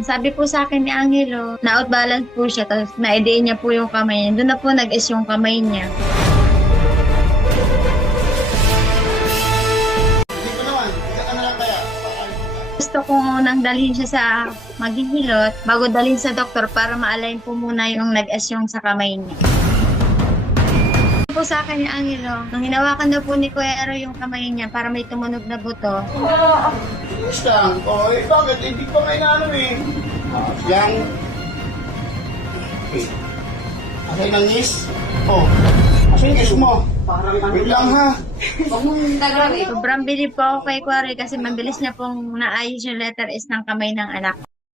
Ang sabi po sa akin ni Angelo, na-out balance po siya, tapos na-ide niya po yung kamay niya. Doon na po nag-is yung kamay niya. Hindi ko naman, hindi ka na lang kaya. Gusto ko nang dalhin siya sa maghihilot bago dalhin sa doktor para ma-align po muna yung nag-is yung sa kamay niya. Po sa akin ni Angelo, nang hinawakan na po ni Kuya Ero yung kamay niya para may tumunog na buto. Ayos lang. O, bakit? Hindi pa kayo na ano eh. Yang. Okay. Asay ng ngis? O. Asay ngis mo? Wait lang ha. Sobrang bilib po ako kay Kuya Ero kasi mabilis niya pong naayos yung letter S ng kamay ng anak.